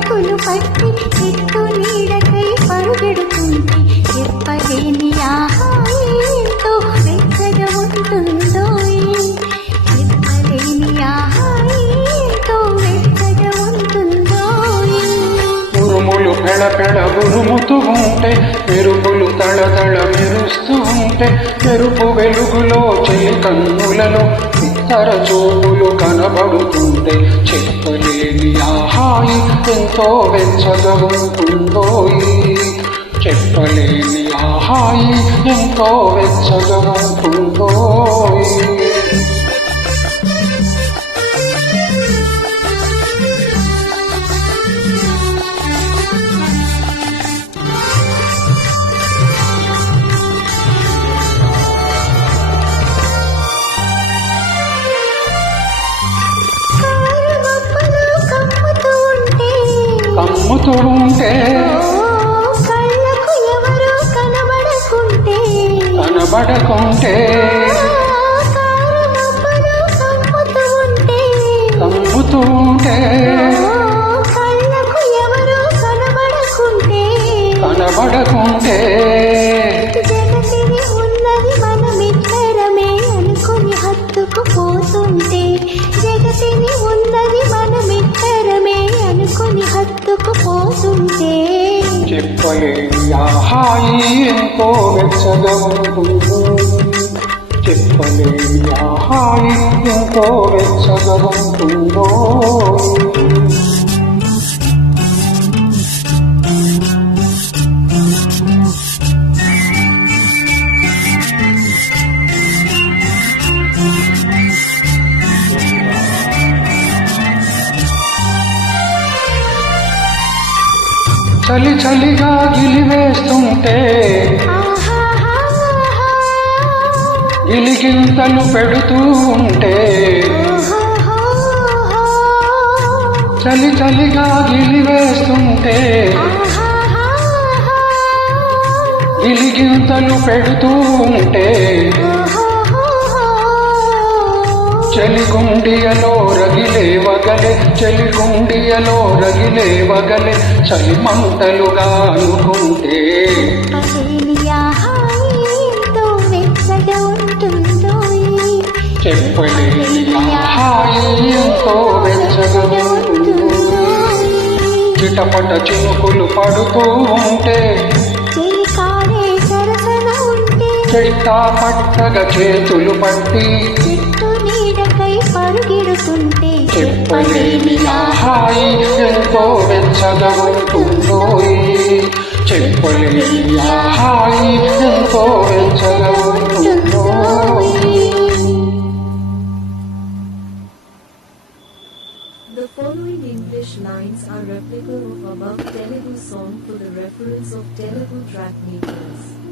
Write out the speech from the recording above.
చినుకులు పట్టి చెట్టు నీడకై పరుగెడుతుంది చెప్పలేని ఆహాయి ఎంతో వెచ్చగా ఉంటుందో చెప్పలేని ఆహాయి ఎంతో వెచ్చగా ఉంటుందో ఉరుములు పెడ పెడ ఉరుముతూ ఉంటే మెరుపులు తళతళ మెరుస్తూ ఉంటే మెరుపు వెలుగులో చెలి కన్నులలో ఇతర చూపులు కనబడుతుంటే చెప్పలేని ఆహాయి ఎంతో వెచ్చగా ఉంటుందో చెప్పలేని ఆహాయి ఎంతో వెచ్చగా ఉంటుందో కమ్ముతూ ఉంటే కళ్ళకు ఎవరో కనబడకుంటే కమ్ముతూ ఉంటే కళ్ళకు ఎవరో కనబడకుంటే జగతిని ఉన్నది మనమిద్దరమే అనుకుని హత్తుకుపోతుంటే జగతిని ఉన్నది మనమిద్దరమే అనుకుని హత్తుకుపోతుంటే చెప్పలేని ఆహాయి ఎంతో వెచ్చగా ఉంటుందో చెప్పలేని ఆహాయి ఎంతో వెచ్చగా ఉంటుందో చలి చలిగా గిలివేస్తుంటే గిలిగింతలు పెడుతూ ఉంటే చలి చలిగా గిలివేస్తుంటే గిలిగింతలు పెడుతూ ఉంటే చలిగుండియలో రగిలే వగలే చలిగుండియలో రగిలే వగలే చలి మంటలుగా అనుకుంటే చెప్పలేని ఆహాయి ఎంతో వెచ్చగా ఉంటుందో చిటపట చినుకులు పడుతూ ఉంటే చెట్టా పట్టగా చేతులు పట్టి పరుగెడుతుంటే చెప్పలేని ఆహాయి ఎంతో వెచ్చగా ఉంటుందో చెప్పలేని ఆహాయి ఎంతో వెచ్చగా ఉంటుందో The following English lines are replica of above Telugu song for the reference of Telugu track makers.